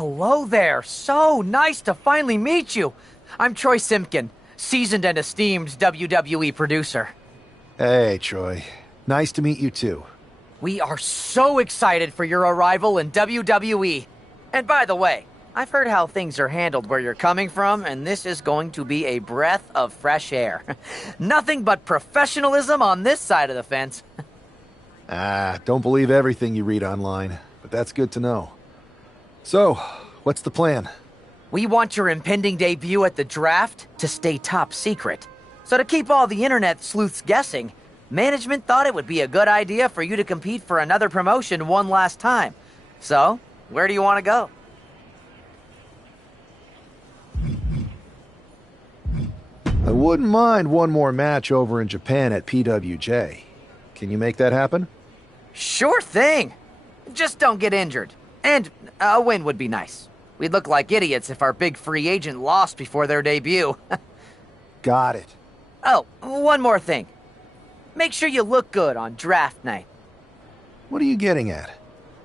Hello there. So nice to finally meet you. I'm Troy Simpkin, seasoned and esteemed WWE producer. Hey, Troy. Nice to meet you too. We are so excited for your arrival in WWE. And by the way, I've heard how things are handled where you're coming from, and this is going to be a breath of fresh air. Nothing but professionalism on this side of the fence. Don't believe everything you read online, but that's good to know. So, what's the plan? We want your impending debut at the draft to stay top secret. So to keep all the internet sleuths guessing, management thought it would be a good idea for you to compete for another promotion one last time. So, where do you want to go? I wouldn't mind one more match over in Japan at PWJ. Can you make that happen? Sure thing. Just don't get injured. And a win would be nice. We'd look like idiots if our big free agent lost before their debut. Got it. Oh, one more thing. Make sure you look good on draft night. What are you getting at?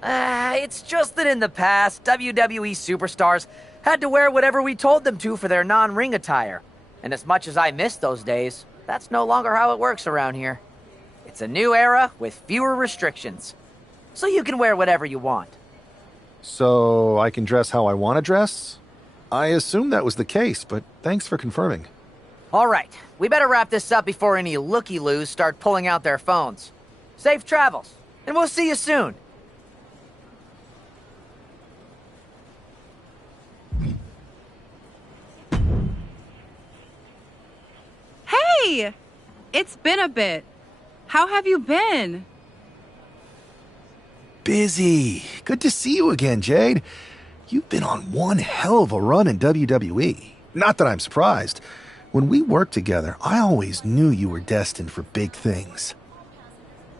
It's just that in the past, WWE superstars had to wear whatever we told them to for their non-ring attire. And as much as I miss those days, that's no longer how it works around here. It's a new era with fewer restrictions. So you can wear whatever you want. So, I can dress how I want to dress? I assumed that was the case, but thanks for confirming. All right, we better wrap this up before any looky-loos start pulling out their phones. Safe travels, and we'll see you soon. Hey! It's been a bit. How have you been? Busy. Good to see you again, Jade. You've been on one hell of a run in WWE. Not that I'm surprised. When we worked together, I always knew you were destined for big things.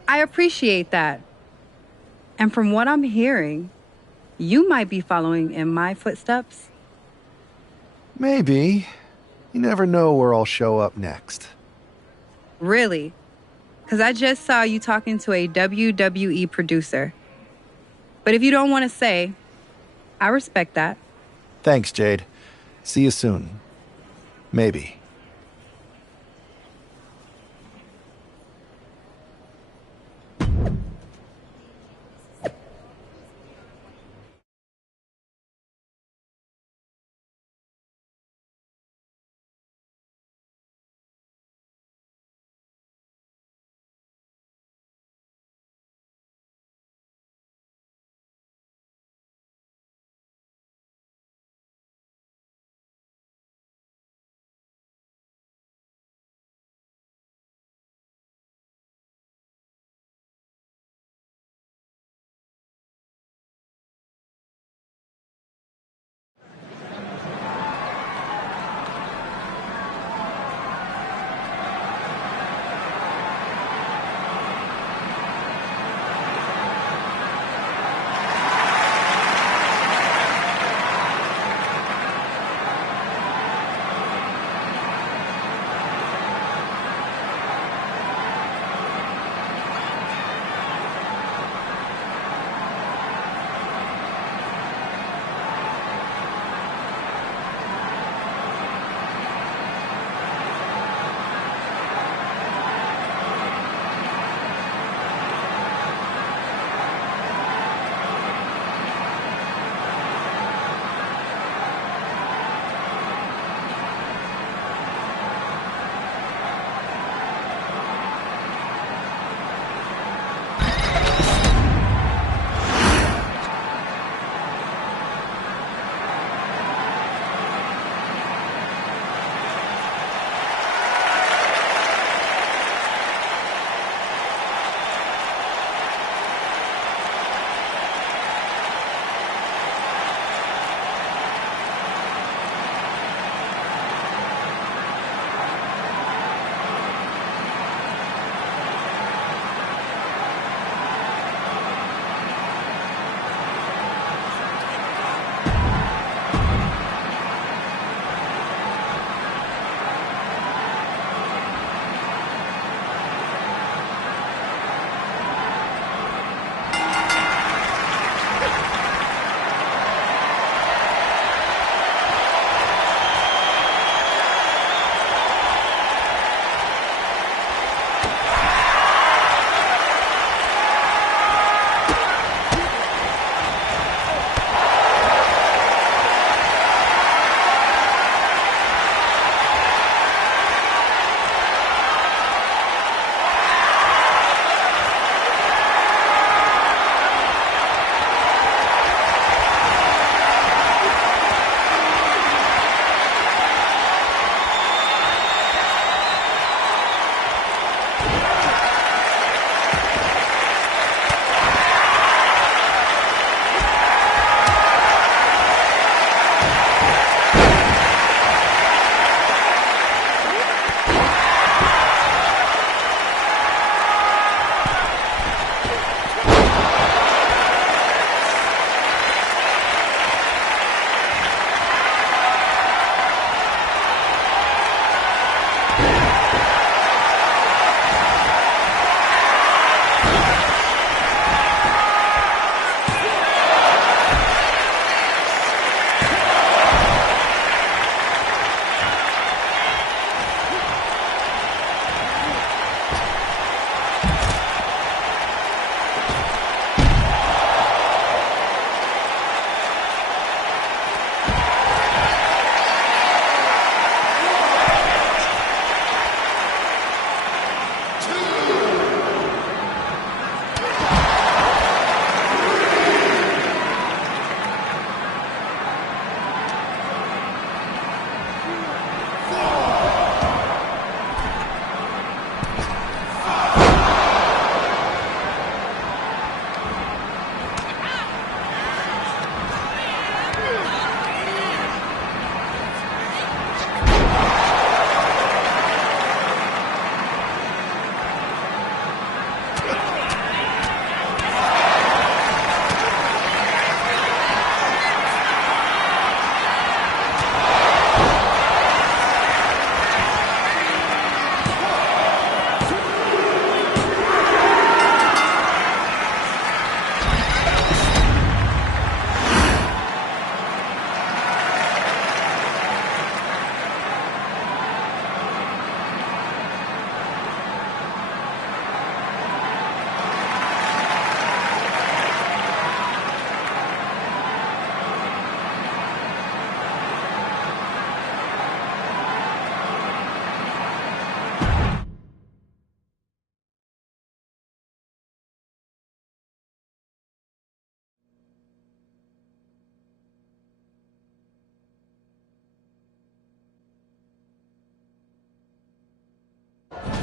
I appreciate that. And from what I'm hearing, you might be following in my footsteps. Maybe. You never know where I'll show up next. Really? Because I just saw you talking to a WWE producer. But if you don't want to say, I respect that. Thanks, Jade. See you soon. Maybe.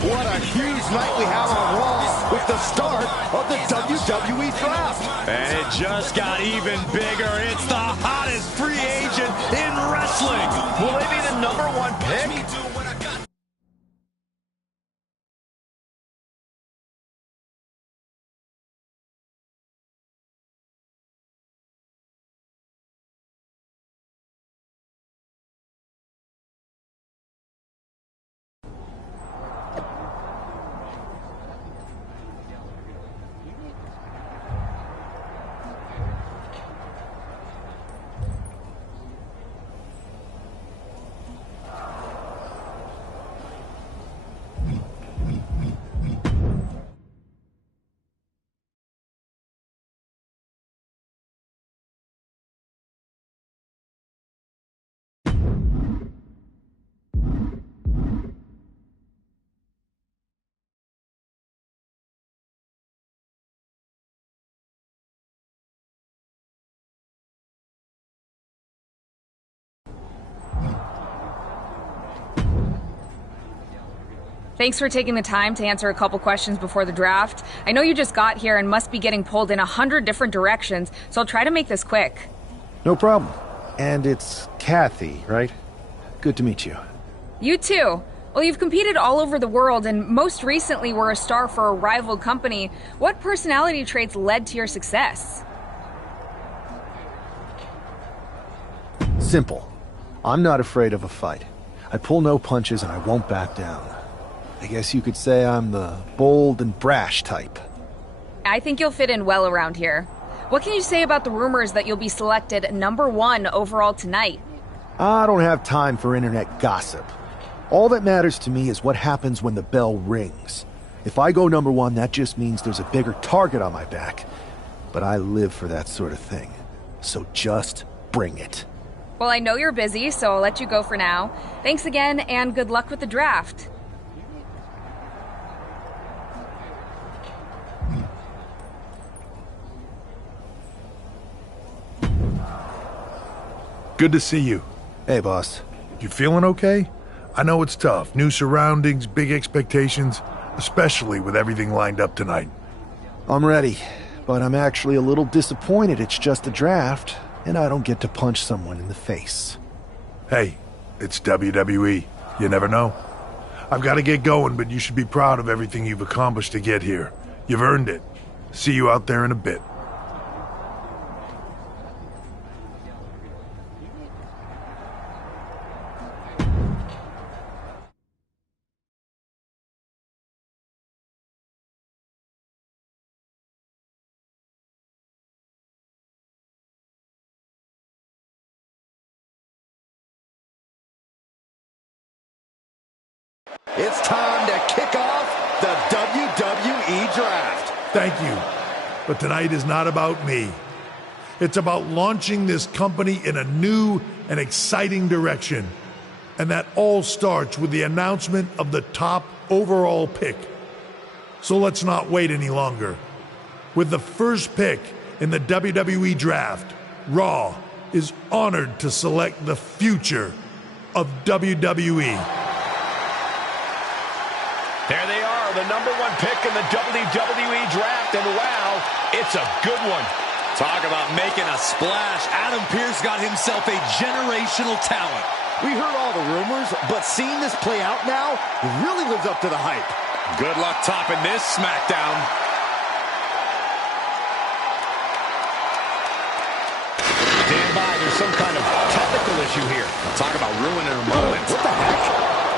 What a huge night we have on Raw with the start of the WWE Draft. And it just got even bigger. It's the hottest free agent in wrestling. Will they be the #1 pick? Thanks for taking the time to answer a couple questions before the draft. I know you just got here and must be getting pulled in 100 different directions, so I'll try to make this quick. No problem. And it's Kathy, right? Good to meet you. You too. Well, you've competed all over the world and most recently were a star for a rival company. What personality traits led to your success? Simple. I'm not afraid of a fight. I pull no punches and I won't back down. I guess you could say I'm the bold and brash type. I think you'll fit in well around here. What can you say about the rumors that you'll be selected #1 overall tonight? I don't have time for internet gossip. All that matters to me is what happens when the bell rings. If I go #1, that just means there's a bigger target on my back. But I live for that sort of thing. So just bring it. Well, I know you're busy, so I'll let you go for now. Thanks again, and good luck with the draft. Good to see you. Hey, boss. You feeling okay? I know it's tough. New surroundings, big expectations, especially with everything lined up tonight. I'm ready, but I'm actually a little disappointed it's just a draft, and I don't get to punch someone in the face. Hey, it's WWE. You never know. I've got to get going, but you should be proud of everything you've accomplished to get here. You've earned it. See you out there in a bit. It's time to kick off the WWE Draft. Thank you. But tonight is not about me. It's about launching this company in a new and exciting direction. And that all starts with the announcement of the top overall pick. So let's not wait any longer. With the first pick in the WWE Draft, Raw is honored to select the future of WWE. There they are, the #1 pick in the WWE Draft, and wow, it's a good one. Talk about making a splash. Adam Pearce got himself a generational talent. We heard all the rumors, but seeing this play out now really lives up to the hype. Good luck topping this SmackDown. Stand by, there's some kind of technical issue here. Talk about ruining a moment. What the heck?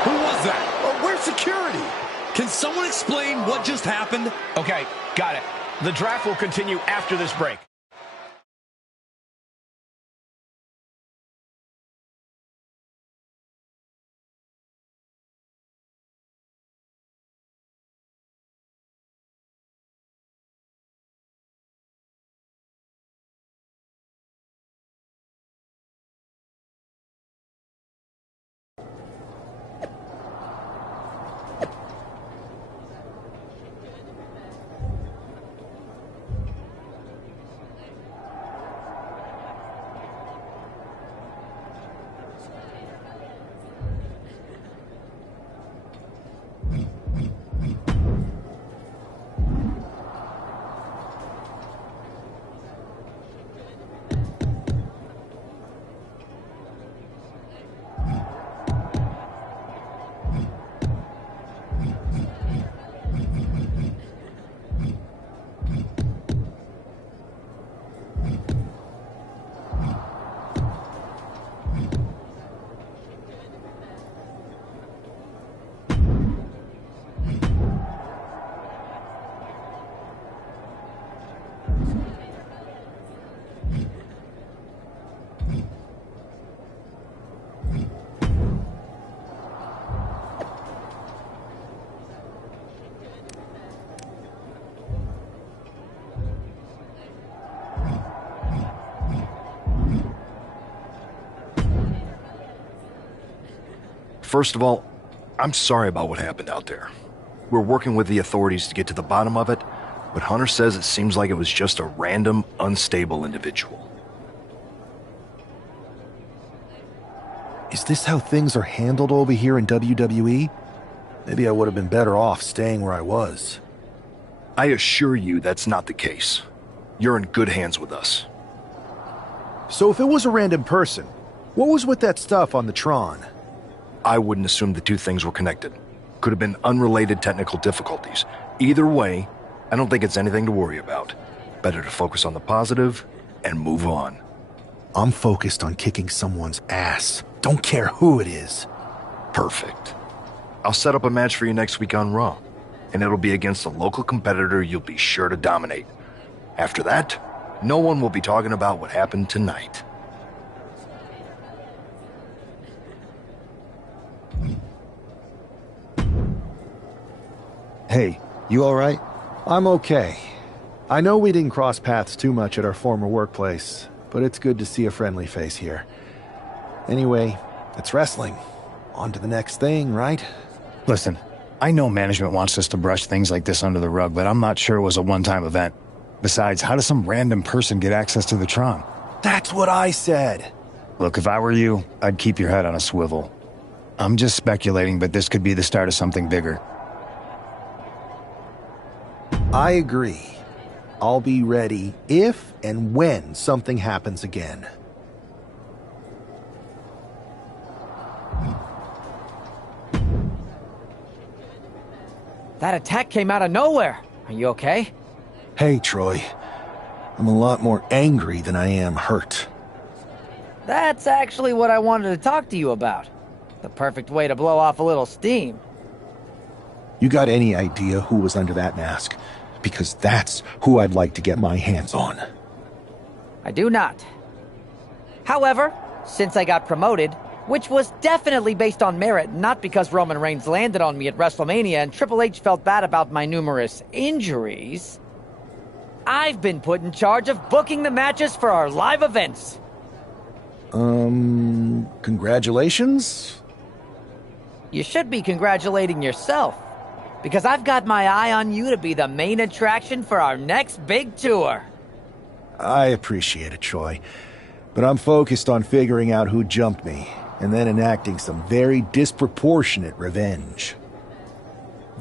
Who was that? Where's security? Can someone explain what just happened? Okay, got it. The draft will continue after this break. First of all, I'm sorry about what happened out there. We're working with the authorities to get to the bottom of it, but Hunter says it seems like it was just a random, unstable individual. Is this how things are handled over here in WWE? Maybe I would have been better off staying where I was. I assure you that's not the case. You're in good hands with us. So if it was a random person, what was with that stuff on the Tron? I wouldn't assume the two things were connected. Could have been unrelated technical difficulties. Either way, I don't think it's anything to worry about. Better to focus on the positive and move on. I'm focused on kicking someone's ass. Don't care who it is. Perfect. I'll set up a match for you next week on Raw, and it'll be against a local competitor you'll be sure to dominate. After that, no one will be talking about what happened tonight. Hey, you all right? I'm okay. I know we didn't cross paths too much at our former workplace, but it's good to see a friendly face here. Anyway, it's wrestling. On to the next thing, right? Listen, I know management wants us to brush things like this under the rug, but I'm not sure it was a one-time event. Besides, how does some random person get access to the Tron? That's what I said. Look, if I were you, I'd keep your head on a swivel. I'm just speculating, but this could be the start of something bigger. I agree. I'll be ready if and when something happens again. That attack came out of nowhere. Are you okay? Hey, Troy. I'm a lot more angry than I am hurt. That's actually what I wanted to talk to you about. The perfect way to blow off a little steam. You got any idea who was under that mask? Because that's who I'd like to get my hands on. I do not. However, since I got promoted, which was definitely based on merit, not because Roman Reigns landed on me at WrestleMania and Triple H felt bad about my numerous injuries, I've been put in charge of booking the matches for our live events. Congratulations? You should be congratulating yourself, because I've got my eye on you to be the main attraction for our next big tour. I appreciate it, Troy, but I'm focused on figuring out who jumped me, and then enacting some very disproportionate revenge.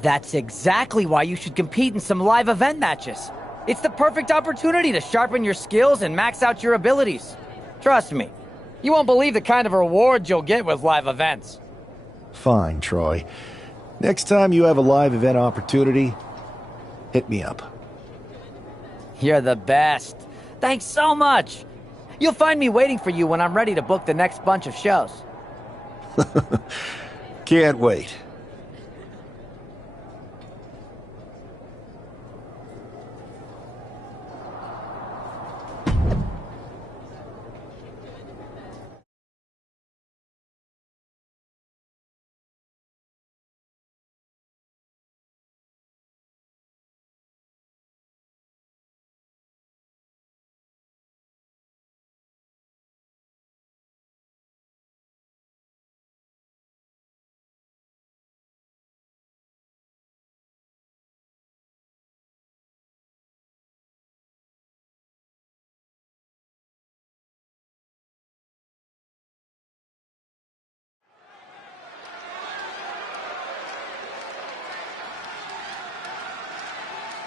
That's exactly why you should compete in some live event matches. It's the perfect opportunity to sharpen your skills and max out your abilities. Trust me, you won't believe the kind of rewards you'll get with live events. Fine, Troy. Next time you have a live event opportunity, hit me up. You're the best. Thanks so much. You'll find me waiting for you when I'm ready to book the next bunch of shows. Can't wait.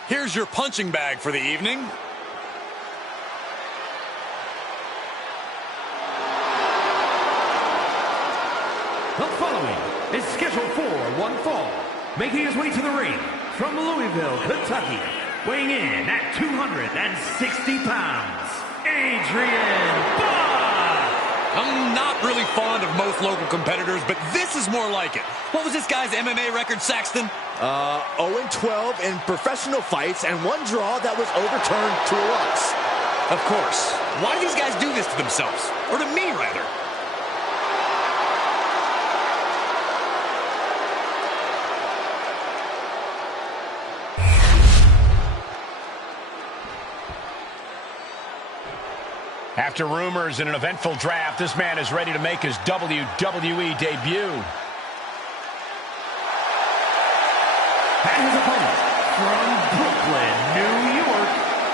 Here's your punching bag for the evening. The following is scheduled for one fall, making his way to the ring from Louisville, Kentucky, weighing in at 260 pounds, Adrian Bach! I'm not really fond of most local competitors, but this is more like it. What was this guy's MMA record, Saxton? 0-12 in professional fights and one draw that was overturned to a loss. Of course. Why do these guys do this to themselves? Or to me, rather? After rumors in an eventful draft, this man is ready to make his WWE debut. And his opponent from Brooklyn, New York,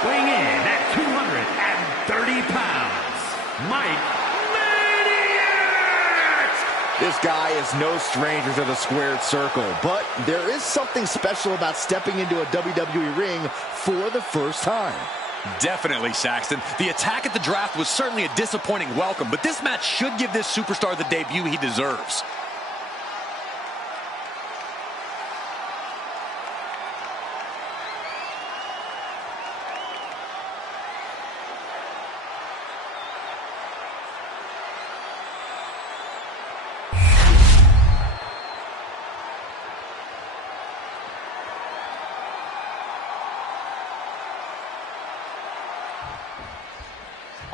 weighing in at 230 pounds, Mike Maniac! This guy is no stranger to the squared circle, but there is something special about stepping into a WWE ring for the first time. Definitely, Saxton. The attack at the draft was certainly a disappointing welcome, but this match should give this superstar the debut he deserves.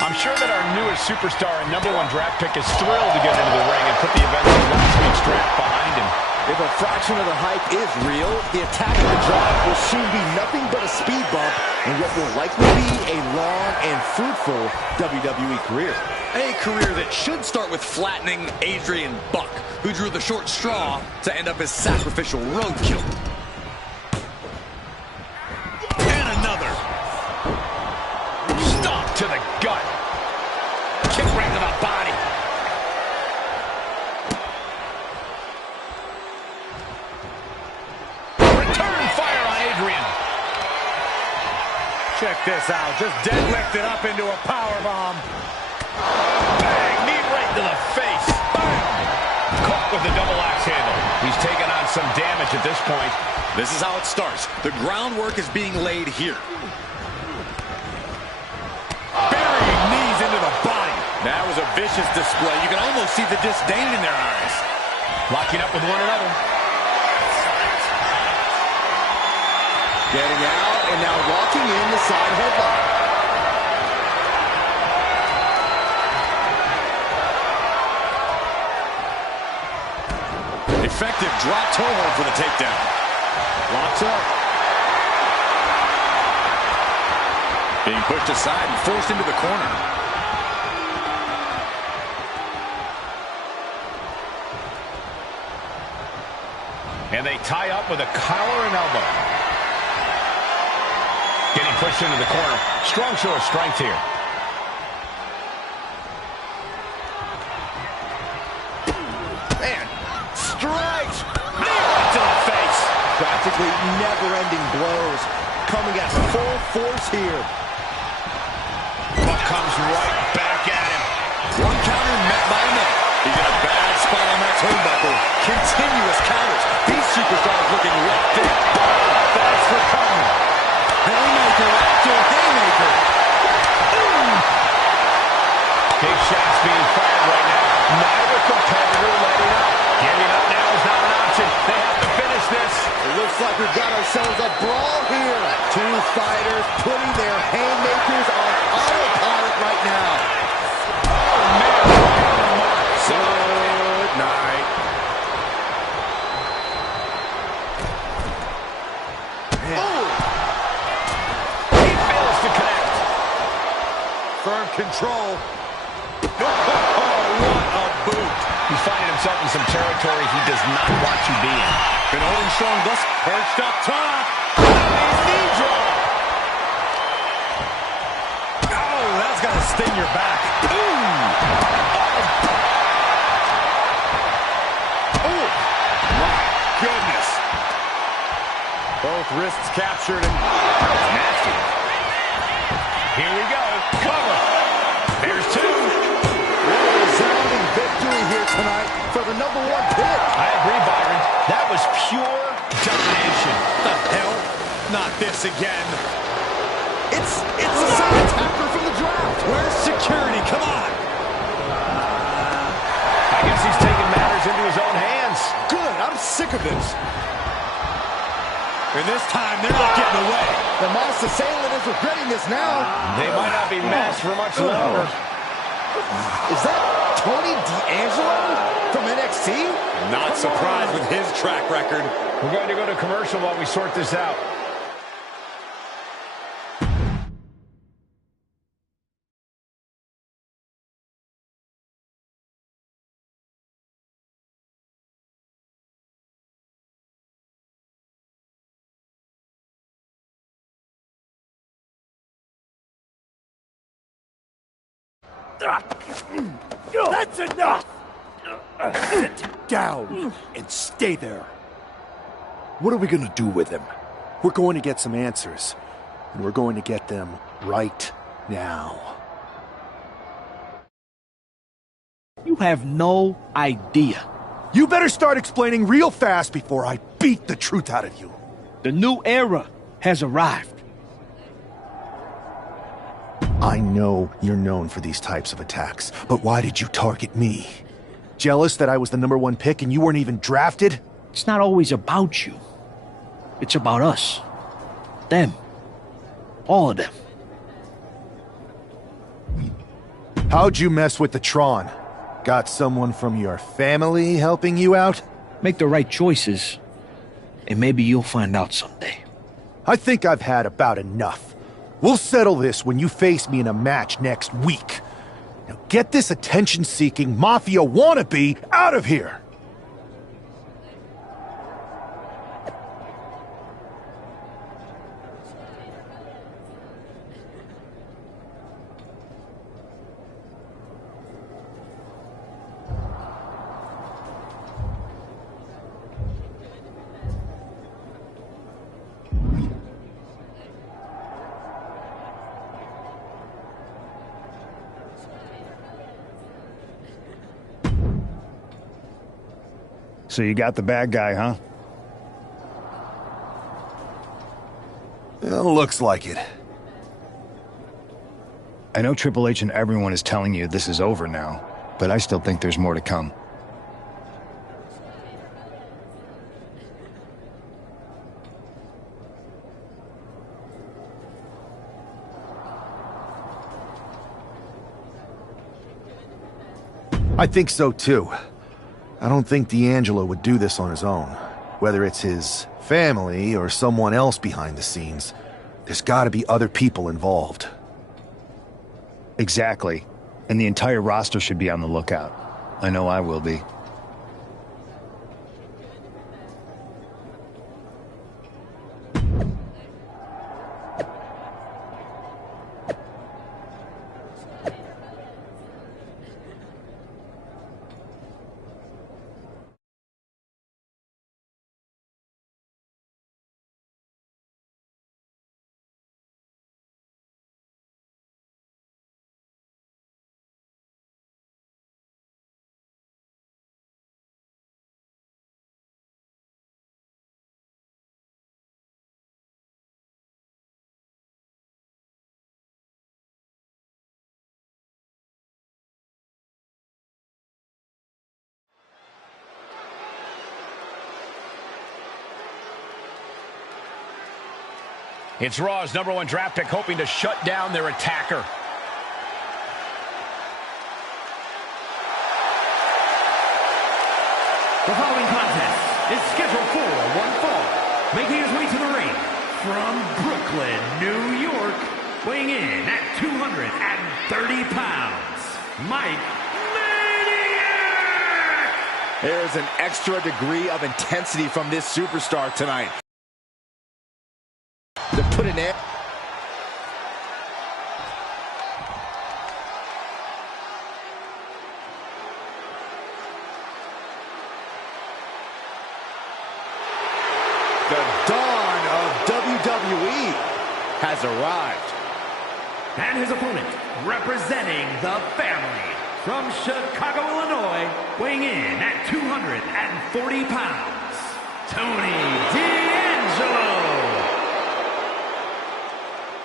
I'm sure that our newest superstar and #1 draft pick is thrilled to get into the ring and put the events of last week's draft behind him. If a fraction of the hype is real, the attack of the draft will soon be nothing but a speed bump in what will likely be a long and fruitful WWE career. A career that should start with flattening Adrian Buck, who drew the short straw to end up as sacrificial roadkill. And another. Stop to the gut. Kick right to the body. Return fire on Adrian. Check this out. Just deadlifted up into a powerbomb. Bang! Knee right to the face. Bang! Caught with the double axe handle. He's taken on some damage at this point. This is how it starts. The groundwork is being laid here. Burying knees into the body. That was a vicious display. You can almost see the disdain in their eyes. Locking up with one another. Getting out and now walking in the side headlock. Effective drop toe hold for the takedown. Locks up. Being pushed aside and forced into the corner. And they tie up with a collar and elbow. Getting pushed into the corner. Strong show of strength here. Man, strikes! Knee right to the face! Practically never-ending blows coming at full force here. Buck comes right back at him. One counter met by another. He's in a bad spot on that turnbuckle. Continuous counters. These superstars looking locked in. Fast recovery. Haymaker after haymaker. Big shots being fired right now. Neither competitor letting up. Giving up now is not an option. They have to finish this. It looks like we've got ourselves a brawl here. Two fighters putting their haymakers on autopilot right now. Oh, man. Right on the mark. Good night. Oh! He fails to connect. Firm control. Oh, what a boot. He's finding himself in some territory he does not want to be in. Been holding strong thus. Perched up top. Knee drop. Oh, that's got to sting your back. Ooh. Oh, my goodness. Both wrists captured and That was nasty. Here we go. Cover. There's two. what a resounding victory here tonight for the #1 pick. I agree, Byron. That was pure domination. The hell? Not this again. It's the same attacker from the draft. Where's security? Come on. I guess he's taking matters into his own hands. Good, I'm sick of this. And this time, they're not getting away. The masked assailant is regretting this now. They might not be masked for much longer. Is that Tony D'Angelo from NXT? Not surprised with his track record. We're going to go to commercial while we sort this out. That's enough! Sit down and stay there. What are we gonna do with him? We're going to get some answers, and we're going to get them right now. You have no idea. You better start explaining real fast before I beat the truth out of you. The new era has arrived. I know you're known for these types of attacks, but why did you target me? Jealous that I was the #1 pick and you weren't even drafted? It's not always about you. It's about us. Them. All of them. How'd you mess with the Tron? Got someone from your family helping you out? Make the right choices, and maybe you'll find out someday. I think I've had about enough. We'll settle this when you face me in a match next week. Now get this attention-seeking mafia wannabe out of here! So you got the bad guy, huh? Well, looks like it. I know Triple H and everyone is telling you this is over now, but I still think there's more to come. I think so too. I don't think D'Angelo would do this on his own. Whether it's his family or someone else behind the scenes, there's gotta be other people involved. Exactly. And the entire roster should be on the lookout. I know I will be. It's Raw's #1 draft pick hoping to shut down their attacker. The following contest is scheduled for one fall. Making his way to the ring from Brooklyn, New York, weighing in at 230 pounds, Mike Maniac! There's an extra degree of intensity from this superstar tonight. To put an end. The dawn of WWE has arrived. And his opponent, representing the family, from Chicago, Illinois, weighing in at 240 pounds, Tony D'Angelo!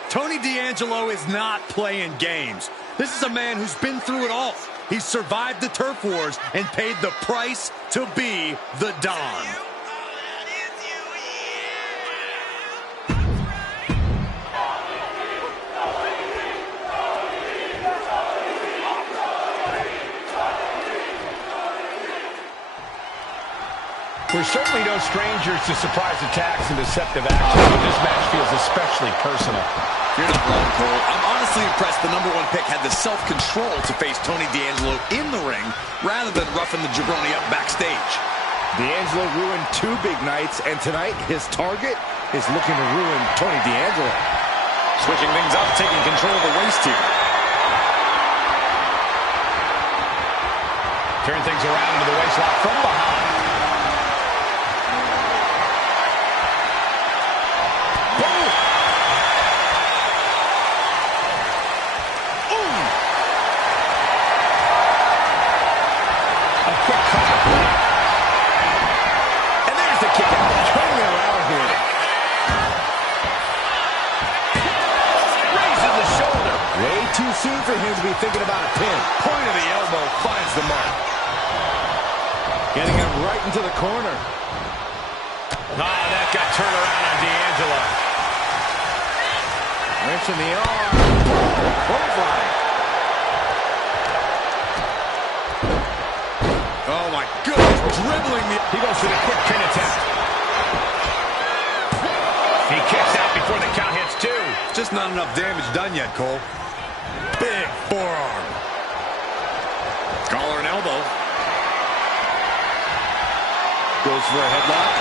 Tony D'Angelo is not playing games. This is a man who's been through it all. He's survived the turf wars and paid the price to be the Don. We're certainly no strangers to surprise attacks and deceptive action, but this match feels especially personal. You're not wrong, Cole. I'm honestly impressed the #1 pick had the self-control to face Tony D'Angelo in the ring rather than roughing the jabroni up backstage. D'Angelo ruined 2 big nights, and tonight his target is looking to ruin Tony D'Angelo. Switching things up, taking control of the waist here. Turn things around into the waistlock from behind. Too soon for him to be thinking about a pin. Point of the elbow finds the mark. Getting him right into the corner. That got turned around on D'Angelo. Wrench in the arm. Clothesline. Oh my goodness, dribbling the... He goes for the quick pin attempt. He kicks out before the count hits two. Just not enough damage done yet, Cole. Big forearm. Collar and elbow. Goes for a headlock.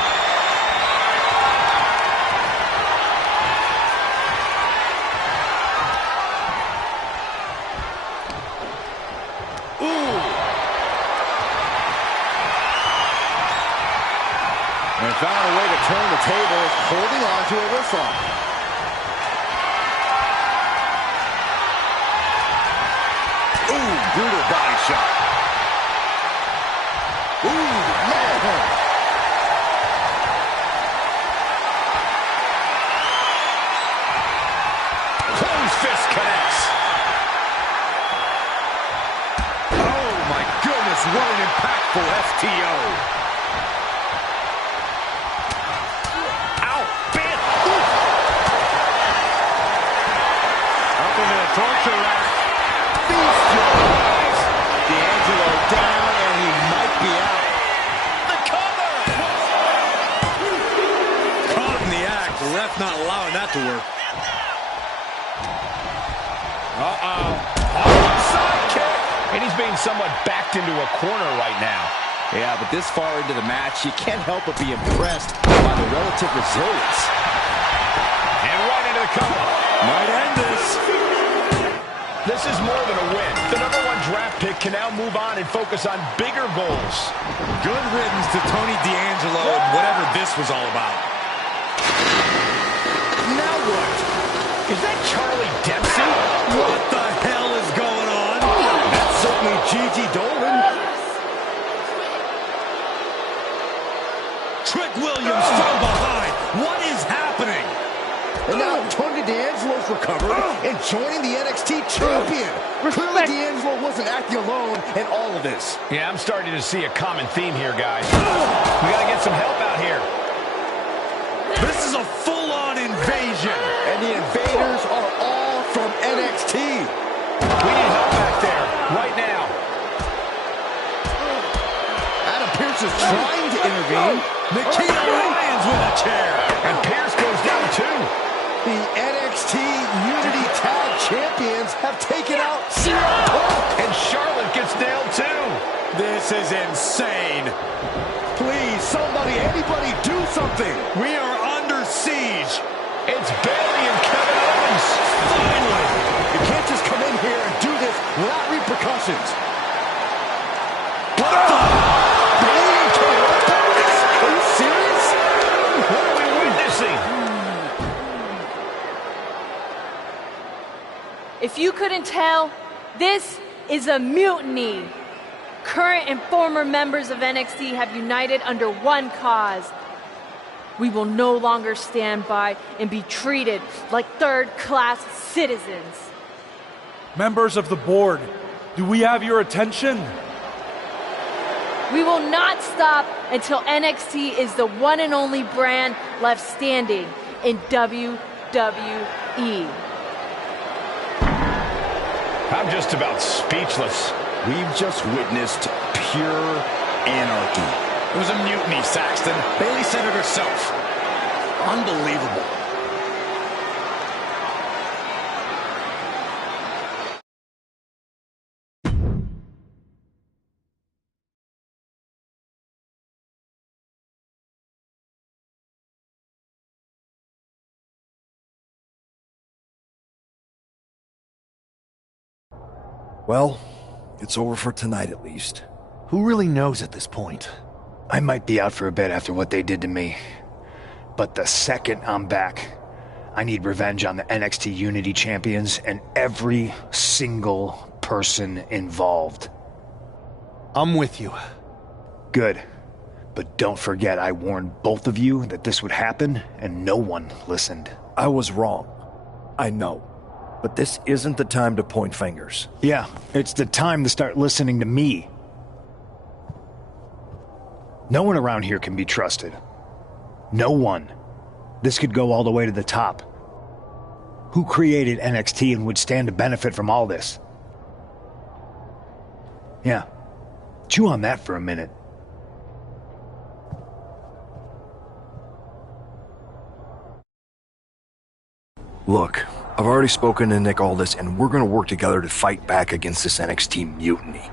Ooh. And found a way to turn the tables, holding on to a wrist lock. Brutal body shot. Ooh, man. Closed fist connects. Oh my goodness, what an impactful FTO. Ow, bit. Up into the torture rack. D'Angelo down, and he might be out. The cover! Caught in the act. The ref not allowing that to work. Side kick! And he's being somewhat backed into a corner right now. Yeah, but this far into the match, you can't help but be impressed by the relative resilience. And right into the cover. Might end this. This is more than a win. The #1 draft pick can now move on and focus on bigger goals. Good riddance to Tony D'Angelo and whatever this was all about. Now what? Is that Charlie Dempsey? What the hell is going on? That's certainly Gigi Dolan. Trick Williams from behind. What is happening? And now Tony D'Angelo's recovered and joining the NXT champion. Clearly D'Angelo wasn't acting alone in all of this. Yeah, I'm starting to see a common theme here, guys. We gotta get some help out here. This is a full-on invasion. And the invaders are all from NXT. We need help back there, right now. Adam Pearce is trying to intervene. Nikita Lyons with a chair. And Pearce goes down too. The NXT Unity Tag Champions have taken out CM Punk. And Charlotte gets nailed too. This is insane. Please, somebody, anybody, do something. We are under siege. It's Bayley and Kevin Owens. Finally. You can't just come in here and do this without repercussions. What the? Bayley and Kevin Owens? Are you serious? What are we witnessing? If you couldn't tell, this is a mutiny. Current and former members of NXT have united under one cause. We will no longer stand by and be treated like third-class citizens. Members of the board, do we have your attention? We will not stop until NXT is the one and only brand left standing in WWE. I'm just about speechless. We've just witnessed pure anarchy. It was a mutiny, Saxton. Bayley said it herself. Unbelievable. Well, it's over for tonight at least. Who really knows at this point? I might be out for a bit after what they did to me. But the second I'm back, I need revenge on the NXT Unity Champions and every single person involved. I'm with you. Good. But don't forget I warned both of you that this would happen, and no one listened. I was wrong. I know. But this isn't the time to point fingers. Yeah, it's the time to start listening to me. No one around here can be trusted. No one. This could go all the way to the top. Who created NXT and would stand to benefit from all this? Yeah. Chew on that for a minute. Look, I've already spoken to Nick Aldis, and we're gonna work together to fight back against this NXT mutiny.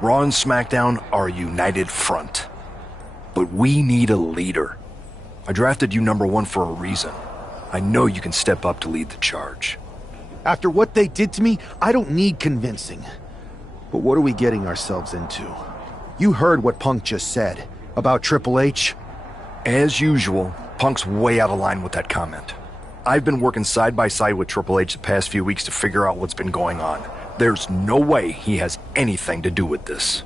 Raw and SmackDown are a united front. But we need a leader. I drafted you number 1 for a reason. I know you can step up to lead the charge. After what they did to me, I don't need convincing. But what are we getting ourselves into? You heard what Punk just said about Triple H. As usual, Punk's way out of line with that comment. I've been working side by side with Triple H the past few weeks to figure out what's been going on. There's no way he has anything to do with this.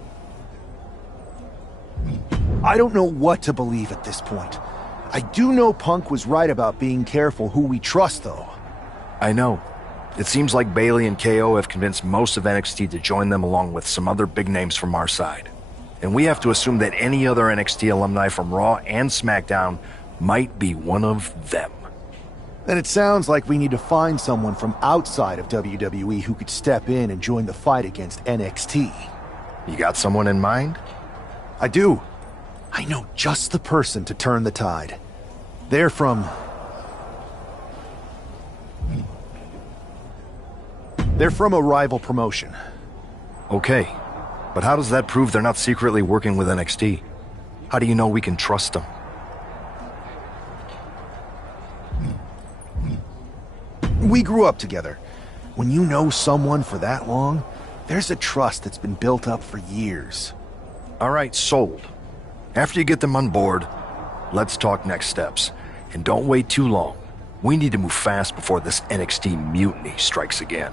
I don't know what to believe at this point. I do know Punk was right about being careful who we trust, though. I know. It seems like Bayley and KO have convinced most of NXT to join them along with some other big names from our side. And we have to assume that any other NXT alumni from Raw and SmackDown might be one of them. Then it sounds like we need to find someone from outside of WWE who could step in and join the fight against NXT. You got someone in mind? I do. I know just the person to turn the tide. They're from a rival promotion. Okay, but how does that prove they're not secretly working with NXT? How do you know we can trust them? We grew up together. When you know someone for that long, there's a trust that's been built up for years. All right, sold. After you get them on board, let's talk next steps. And don't wait too long. We need to move fast before this NXT mutiny strikes again.